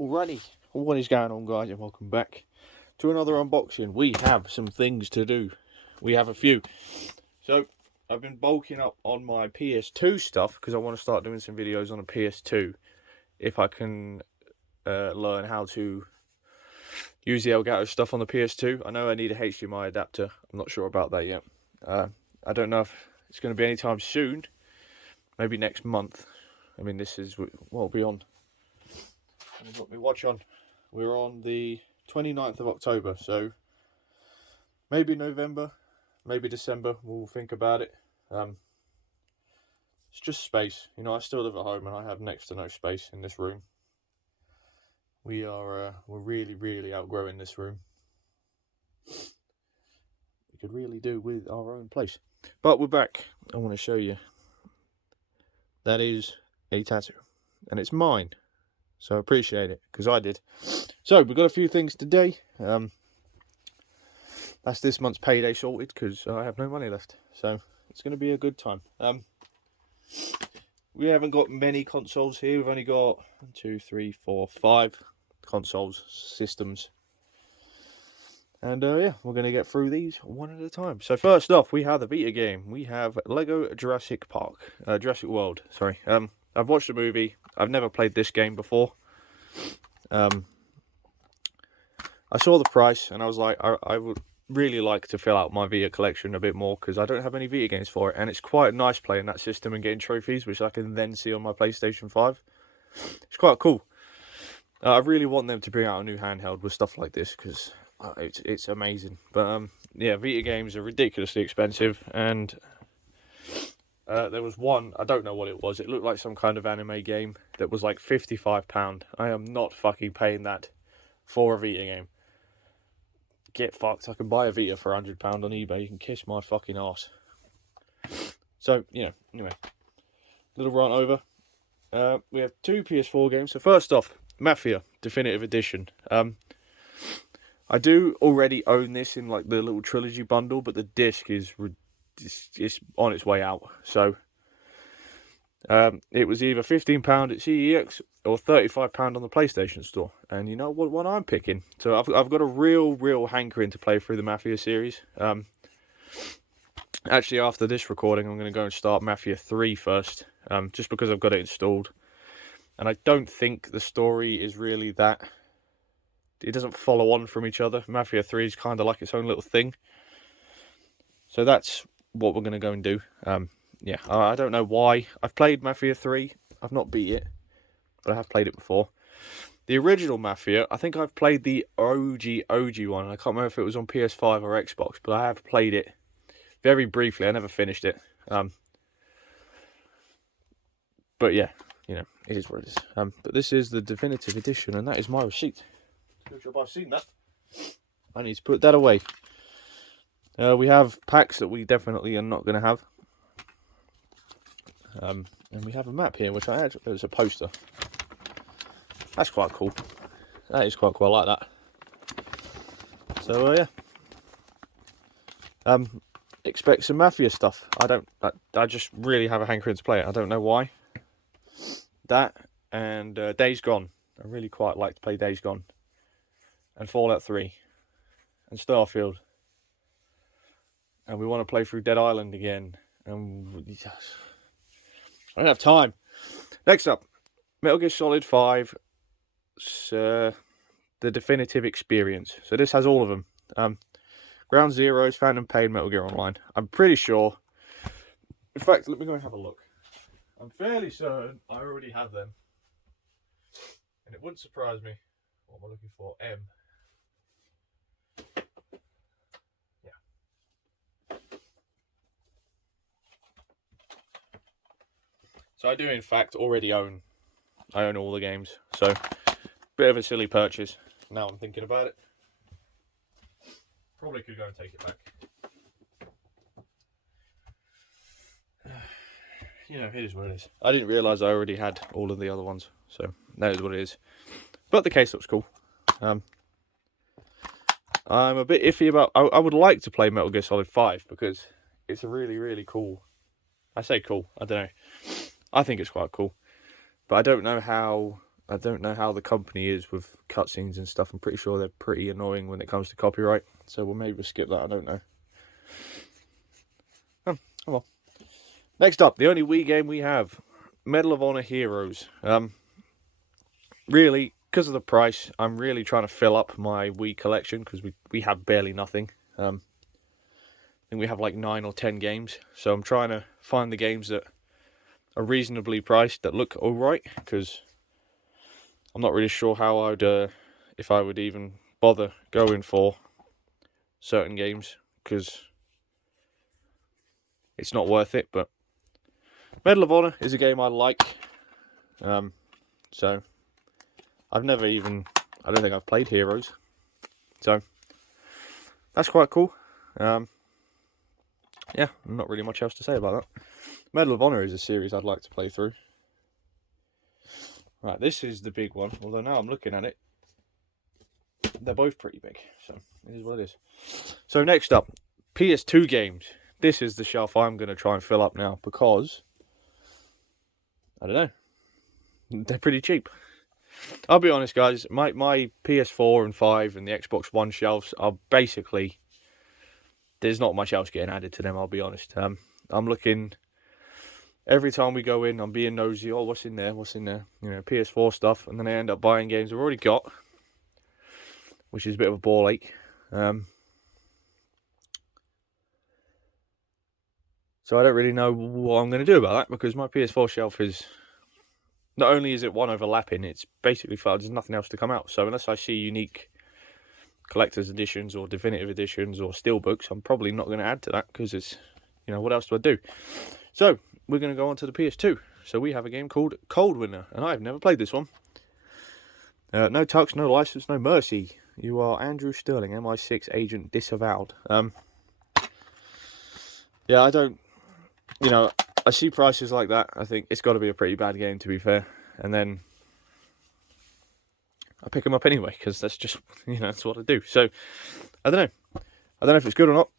Alrighty, what is going on, guys, and welcome back to another unboxing. We have some things to do. We have a few. So, I've been bulking up on my PS2 stuff because I want to start doing some videos on a PS2 if I can learn how to use the Elgato stuff on the PS2. I know I need a HDMI adapter. I'm not sure about that yet. I don't know if it's going to be anytime soon. Maybe next month. I mean, this is what will be on. I've got my watch on. We're on the 29th of October, so maybe November, maybe December, we'll think about it. It's just space. You know, I still live at home and I have next to no space in this room. We're really outgrowing this room. We could really do with our own place. But we're back. I want to show you. That is a tattoo. And it's mine. So I appreciate it, because I did. So, we've got a few things today. That's this month's payday sorted, because I have no money left. So, it's going to be a good time. We haven't got many consoles here. We've only got 1, 2, 3, 4, 5 consoles, systems. And, yeah, we're going to get through these one at a time. So, first off, we have the VITA game. We have Lego Jurassic World, sorry. I've watched the movie. I've never played this game before. I saw the price and I was like, I would really like to fill out my VITA collection a bit more because I don't have any VITA games for it, and it's quite nice playing that system and getting trophies, which I can then see on my PlayStation 5. It's quite cool. I really want them to bring out a new handheld with stuff like this because it's amazing. But yeah, VITA games are ridiculously expensive, and there was one, I don't know what it was. It looked like some kind of anime game that was like £55. I am not fucking paying that for a VITA game. Get fucked. I can buy a VITA for £100 on eBay. You can kiss my fucking arse. So, you know, anyway. Little rant over. We have 2 PS4 games. So first off, Mafia Definitive Edition. I do already own this in like the little trilogy bundle, but the disc is it's on its way out. So it was either £15 at CEX or £35 on the PlayStation Store. And you know what I'm picking? So I've got a real hankering to play through the Mafia series. Actually, after this recording, I'm going to go and start Mafia 3 first, just because I've got it installed. And I don't think the story is really that... It doesn't follow on from each other. Mafia 3 is kind of like its own little thing. So that's what we're going to go and do. Yeah, I don't know why. I've played Mafia 3. I've not beat it, but I have played it before. The original Mafia, I think I've played the OG one. I can't remember if it was on PS5 or Xbox, but I have played it very briefly. I never finished it. But yeah, you know, it is what it is. But this is the definitive edition, and that is my receipt. Good job I've seen that. I need to put that away. We have packs that we definitely are not going to have. And we have a map here, which there's a poster. That's quite cool. That is quite cool. I like that. So yeah. Expect some Mafia stuff. I just really have a hankering to play it. I don't know why. That and Days Gone. I really quite like to play Days Gone. And Fallout 3. And Starfield. And we want to play through Dead Island again. And I don't have time. Next up, Metal Gear Solid 5, the definitive experience. So this has all of them. Ground Zeroes, Phantom Pain, Metal Gear Online. I'm pretty sure. In fact, let me go and have a look. I'm fairly certain I already have them. And it wouldn't surprise me. What am I looking for? M. So I do, in fact, already own. I own all the games. So, bit of a silly purchase. Now I'm thinking about it. Probably could go and take it back. You know, it is what it is. I didn't realise I already had all of the other ones. So, that is what it is. But the case looks cool. I'm a bit iffy about... I would like to play Metal Gear Solid 5 because it's a really cool... I say cool, I don't know. I think it's quite cool. But I don't know how I don't know how the company is with cutscenes and stuff. I'm pretty sure they're pretty annoying when it comes to copyright. So we'll maybe skip that. I don't know. Oh well. Next up, the only Wii game we have, Medal of Honor Heroes. Really, because of the price, I'm really trying to fill up my Wii collection because we have barely nothing. I think we have like 9 or 10 games. So I'm trying to find the games that are reasonably priced that look alright, because I'm not really sure how I'd if I would even bother going for certain games, because it's not worth it. But Medal of Honor is a game I like, so I don't think I've played Heroes, so that's quite cool. Yeah, not really much else to say about that. Medal of Honor is a series I'd like to play through. Right, this is the big one, although now I'm looking at it, they're both pretty big, so it is what it is. So next up, PS2 games. This is the shelf I'm going to try and fill up now, because, I don't know, they're pretty cheap. I'll be honest, guys, my PS4 and 5 and the Xbox One shelves are basically, there's not much else getting added to them, I'll be honest. I'm looking, every time we go in, I'm being nosy, oh, what's in there, you know, PS4 stuff, and then I end up buying games I've already got, which is a bit of a ball ache. So I don't really know what I'm going to do about that, because my PS4 shelf is, not only is it one overlapping, it's basically full. There's nothing else to come out. So unless I see unique collector's editions or definitive editions or steelbooks, I'm probably not going to add to that, because it's, you know, what else do I do? So we're going to go on to the PS2. So we have a game called Cold Winter, and I've never played this one. No tux, no license, no mercy. You are Andrew Sterling, MI6 agent disavowed. Yeah, I don't, you know, I see prices like that, I think it's got to be a pretty bad game, to be fair. And then I pick them up anyway, because that's just, you know, that's what I do. So, I don't know. I don't know if it's good or not.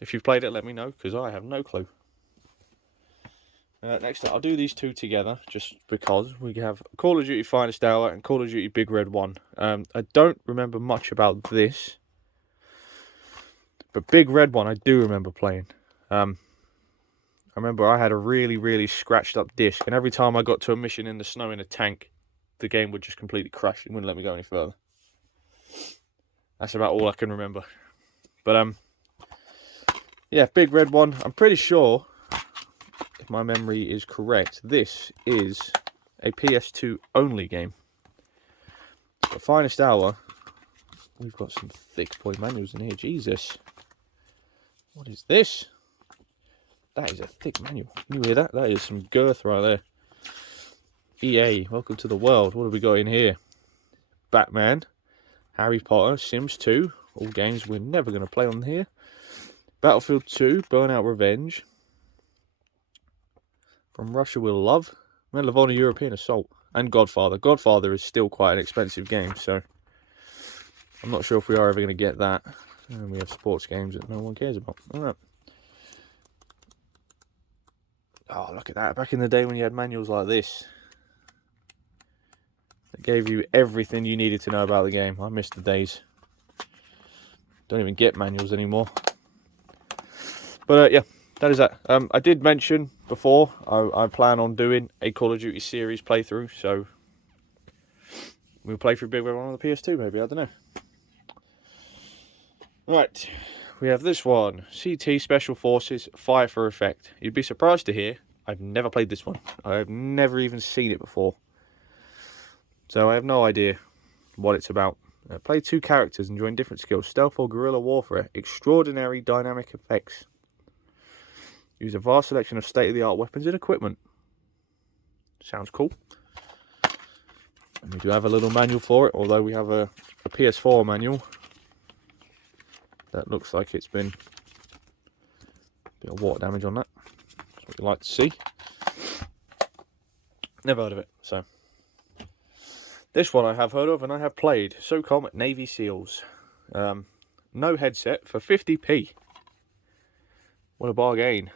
If you've played it, let me know, because I have no clue. Next up, I'll do these two together, just because. We have Call of Duty Finest Hour and Call of Duty Big Red 1. I don't remember much about this, but Big Red 1 I do remember playing. I remember I had a really, really scratched up disc, and every time I got to a mission in the snow in a tank, the game would just completely crash. It wouldn't let me go any further. That's about all I can remember. But, yeah, Big Red 1, I'm pretty sure, if my memory is correct, this is a PS2 only game. But Finest Hour, we've got some thick boy manuals in here, Jesus. What is this? That is a thick manual. Can you hear that? That is some girth right there. EA, welcome to the world. What have we got in here? Batman, Harry Potter, Sims 2. All games we're never going to play on here. Battlefield 2, Burnout Revenge. From Russia With Love. Medal of Honor European Assault. And Godfather. Godfather is still quite an expensive game, so I'm not sure if we are ever going to get that. And we have sports games that no one cares about. Alright. Oh, look at that. Back in the day when you had manuals like this, that gave you everything you needed to know about the game. I miss the days. Don't even get manuals anymore. But, yeah, that is that. I did mention before, I plan on doing a Call of Duty series playthrough, so we'll play through Big Red 1 on the PS2, maybe. I don't know. Right. We have this one, CT Special Forces Fire for Effect. You'd be surprised to hear, I've never played this one. I've never even seen it before. So I have no idea what it's about. Play 2 characters enjoying different skills. Stealth or guerrilla warfare. Extraordinary dynamic effects. Use a vast selection of state-of-the-art weapons and equipment. Sounds cool. And we do have a little manual for it, although we have a PS4 manual. That looks like it's been a bit of water damage on that. That's what you like to see. Never heard of it, so. This one I have heard of and I have played. SOCOM Navy SEALs. No headset for 50p. What a bargain.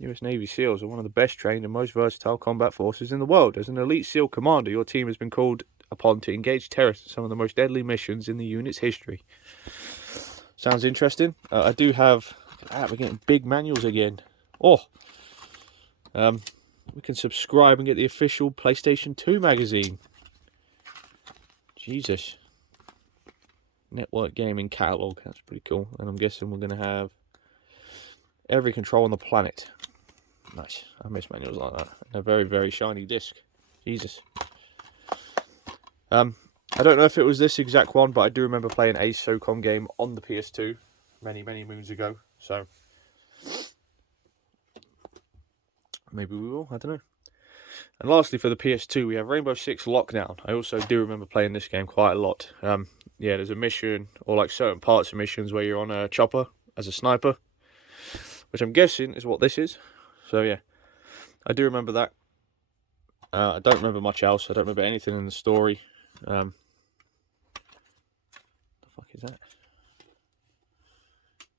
US Navy SEALs are one of the best trained and most versatile combat forces in the world. As an elite SEAL commander, your team has been called upon to engage terrorists in some of the most deadly missions in the unit's history. Sounds interesting. I do have... we're getting big manuals again. Oh! We can subscribe and get the official PlayStation 2 magazine. Jesus. Network gaming catalogue. That's pretty cool. And I'm guessing we're going to have every control on the planet. Nice. I miss manuals like that. And a very, very shiny disc. Jesus. I don't know if it was this exact one, but I do remember playing a SOCOM game on the PS2 many, many moons ago. So maybe we will. I don't know. And lastly, for the PS2, we have Rainbow Six Lockdown. I also do remember playing this game quite a lot. Yeah, there's a mission, or like certain parts of missions where you're on a chopper as a sniper, which I'm guessing is what this is. So yeah, I do remember that. I don't remember much else. I don't remember anything in the story. The fuck is that?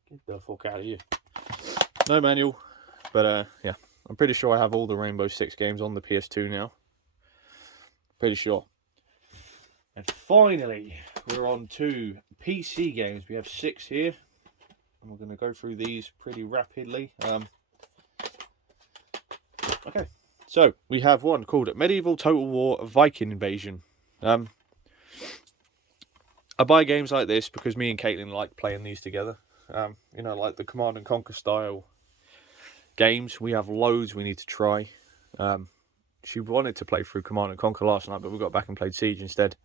Get the fuck out of here. No manual, but yeah. I'm pretty sure I have all the Rainbow Six games on the PS2 now. Pretty sure. And finally, we're on to PC games. We have 6 here. And we're going to go through these pretty rapidly. Okay. So, we have one called Medieval Total War Viking Invasion. I buy games like this because me and Caitlin like playing these together. You know, like the Command and Conquer style games. We have loads we need to try. She wanted to play through Command and Conquer last night, but we got back and played Siege instead.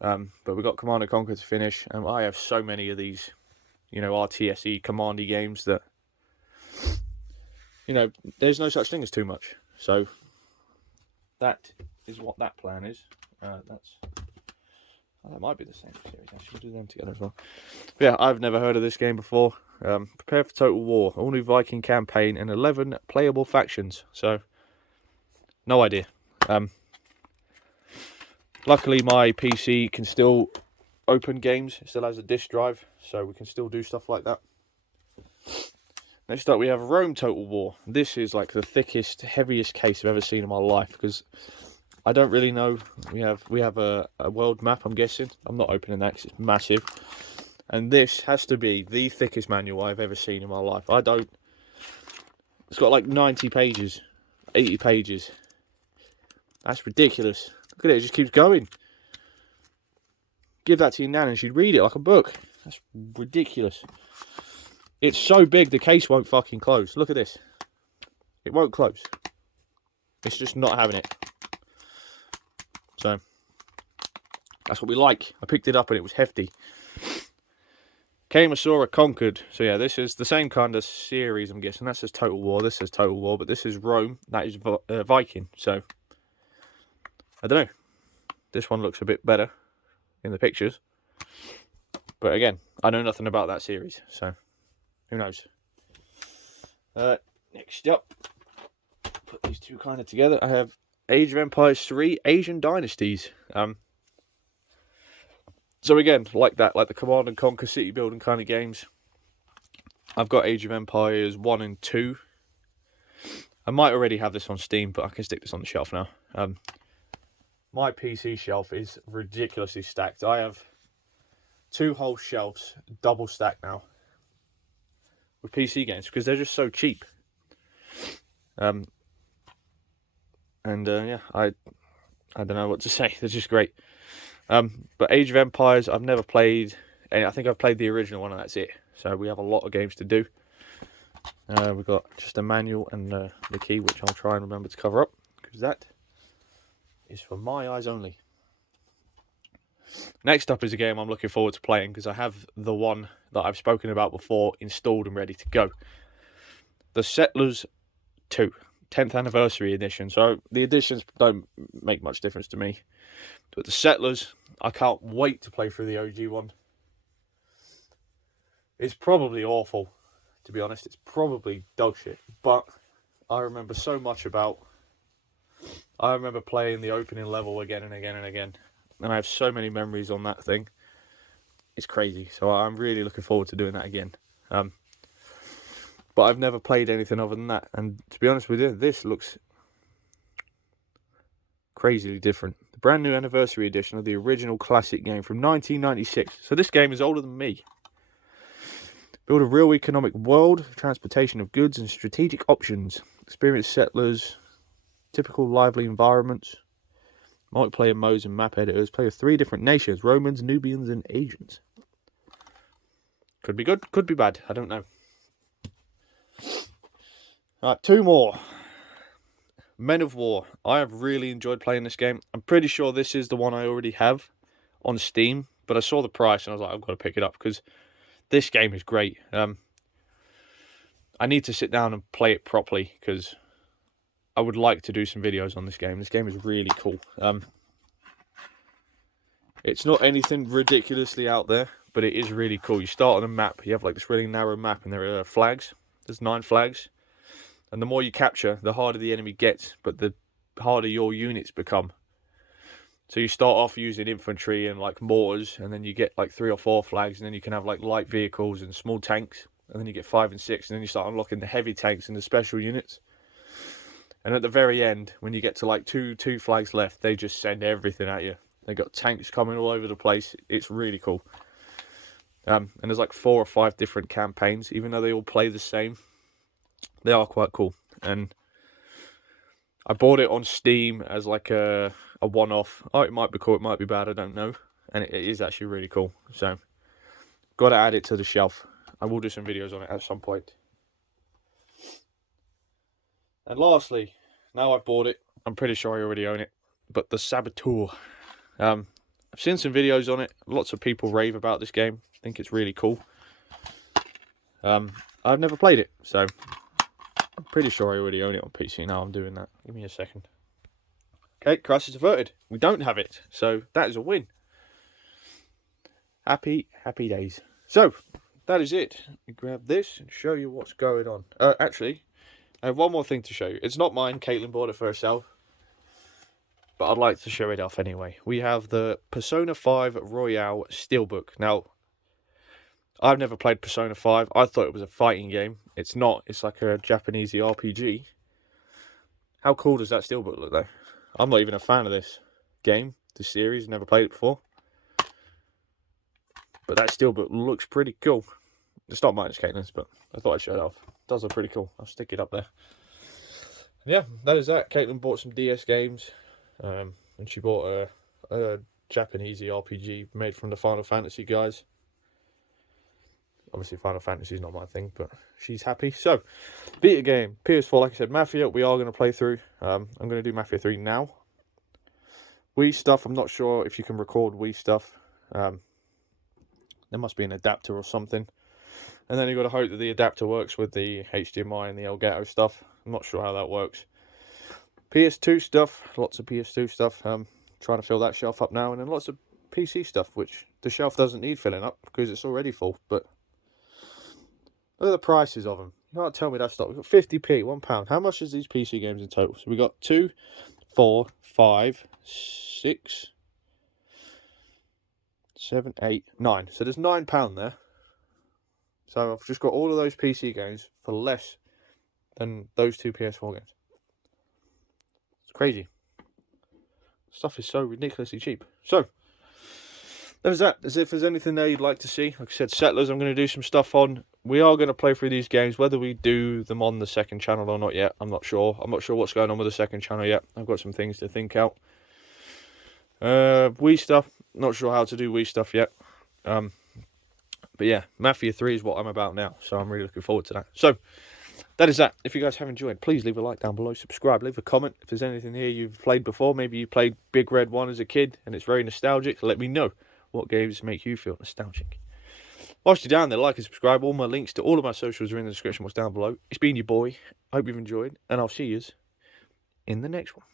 But we got Command and Conquer to finish, and I have so many of these, you know, RTSE commandy games that, you know, there's no such thing as too much. So that is what that plan is. That might be the same series. I should do them together as well. But yeah, I've never heard of this game before. Prepare for Total War. All new Viking campaign and 11 playable factions. So, no idea. Luckily, my PC can still open games. It still has a disk drive, so we can still do stuff like that. Next up, we have Rome Total War. This is like the thickest, heaviest case I've ever seen in my life, because I don't really know. We have a world map, I'm guessing. I'm not opening that because it's massive. And this has to be the thickest manual I've ever seen in my life. It's got like 90 pages, 80 pages. That's ridiculous. Look at it, it just keeps going. Give that to your nan and she'd read it like a book. That's ridiculous. It's so big the case won't fucking close. Look at this. It won't close. It's just not having it. So, that's what we like. I picked it up and it was hefty. Kamasura Conquered. So yeah, this is the same kind of series, I'm guessing. That says Total War, this says Total War, but this is Rome. That is Viking. So, I don't know. This one looks a bit better in the pictures. But again, I know nothing about that series, so who knows. Next up, put these two kind of together. I have Age of Empires 3 Asian Dynasties. So again, like that, like the Command and Conquer city building kind of games. I've got Age of Empires 1 and 2. I might already have this on Steam, but I can stick this on the shelf now. My PC shelf is ridiculously stacked. I have 2 whole shelves, double stacked now, with PC games, because they're just so cheap. Yeah, I don't know what to say. They're just great. But Age of Empires, I've never played, and I think I've played the original one, and that's it. So we have a lot of games to do. We've got just a manual and the key, which I'll try and remember to cover up, because that is for my eyes only. Next up is a game I'm looking forward to playing, because I have the one that I've spoken about before installed and ready to go. The Settlers 2, 10th Anniversary Edition. So the editions don't make much difference to me. But the Settlers, I can't wait to play through the OG one. It's probably awful, to be honest. It's probably dog shit. But I remember so much about... I remember playing the opening level again and again and again. And I have so many memories on that thing. It's crazy. So I'm really looking forward to doing that again. But but I've never played anything other than that. And to be honest with you, this looks crazily different. The brand new anniversary edition of the original classic game from 1996. So this game is older than me. Build a real economic world, transportation of goods and strategic options. Experienced settlers, typical lively environments, multiplayer modes and map editors. Play with 3 different nations: Romans, Nubians and Asians. Could be good, could be bad, I don't know. Alright, 2 more. Men of War. I have really enjoyed playing this game. I'm pretty sure this is the one I already have on Steam, but I saw the price and I was like, I've got to pick it up because this game is great. I need to sit down and play it properly because I would like to do some videos on this game. This game is really cool. It's not anything ridiculously out there, but it is really cool. You start on a map. You have like this really narrow map and there are flags. There's 9 flags. And the more you capture, the harder the enemy gets, but the harder your units become. So you start off using infantry and like mortars, and then you get like 3 or 4 flags, and then you can have like light vehicles and small tanks, and then you get 5 and 6, and then you start unlocking the heavy tanks and the special units. And at the very end, when you get to like two flags left, they just send everything at you. They got tanks coming all over the place. It's really cool. And there's like 4 or 5 different campaigns, even though they all play the same. They are quite cool. And I bought it on Steam as like a one-off. Oh, it might be cool, it might be bad, I don't know. And it is actually really cool. So, got to add it to the shelf. I will do some videos on it at some point. And lastly, now I've bought it, I'm pretty sure I already own it, but the Saboteur. I've seen some videos on it. Lots of people rave about this game. I think it's really cool. I've never played it, so I'm pretty sure I already own it on PC. Now I'm doing that. Give me a second. Okay, crisis averted. We don't have it, so that is a win. Happy days. So, that is it. Let me grab this and show you what's going on. Actually, I have one more thing to show you. It's not mine. Caitlin bought it for herself. But I'd like to show it off anyway. We have the Persona 5 Royale Steelbook. Now, I've never played Persona 5. I thought it was a fighting game. It's not. It's like a Japanese RPG. How cool does that Steelbook look, though? I'm not even a fan of this game, this series. Never played it before. But that Steelbook looks pretty cool. It's not mine, it's Caitlin's, but I thought I'd show it off. It does look pretty cool. I'll stick it up there. And yeah, that is that. Caitlin bought some DS games. And she bought a Japanese RPG made from the Final Fantasy guys. Obviously, Final Fantasy is not my thing, but she's happy. So, VITA game, PS4, like I said, Mafia, we are going to play through. I'm going to do Mafia 3 now. Wii stuff, I'm not sure if you can record Wii stuff. There must be an adapter or something. And then you've got to hope that the adapter works with the HDMI and the Elgato stuff. I'm not sure how that works. PS2 stuff, lots of PS2 stuff. Trying to fill that shelf up now. And then lots of PC stuff, which the shelf doesn't need filling up because it's already full. But look at the prices of them. You can't tell me that stuff. We've got 50p, £1. How much is these PC games in total? So we got 2, 4, 5, 6, 7, 8, 9. So there's £9 there. So I've just got all of those PC games for less than those 2 PS4 games. It's crazy. Stuff is so ridiculously cheap. So, there's that. As if there's anything there you'd like to see. Like I said, Settlers I'm going to do some stuff on. We are going to play through these games. Whether we do them on the second channel or not yet, I'm not sure. I'm not sure what's going on with the second channel yet. I've got some things to think out. Wii stuff. Not sure how to do Wii stuff yet. But yeah, Mafia 3 is what I'm about now. So I'm really looking forward to that. So, that is that. If you guys have enjoyed, please leave a like down below, subscribe, leave a comment. If there's anything here you've played before, maybe you played Big Red 1 as a kid and it's very nostalgic, let me know what games make you feel nostalgic. Whilst you're down there, like and subscribe. All my links to all of my socials are in the description box down below. It's been your boy. I hope you've enjoyed, and I'll see you in the next one.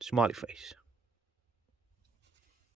Smiley face.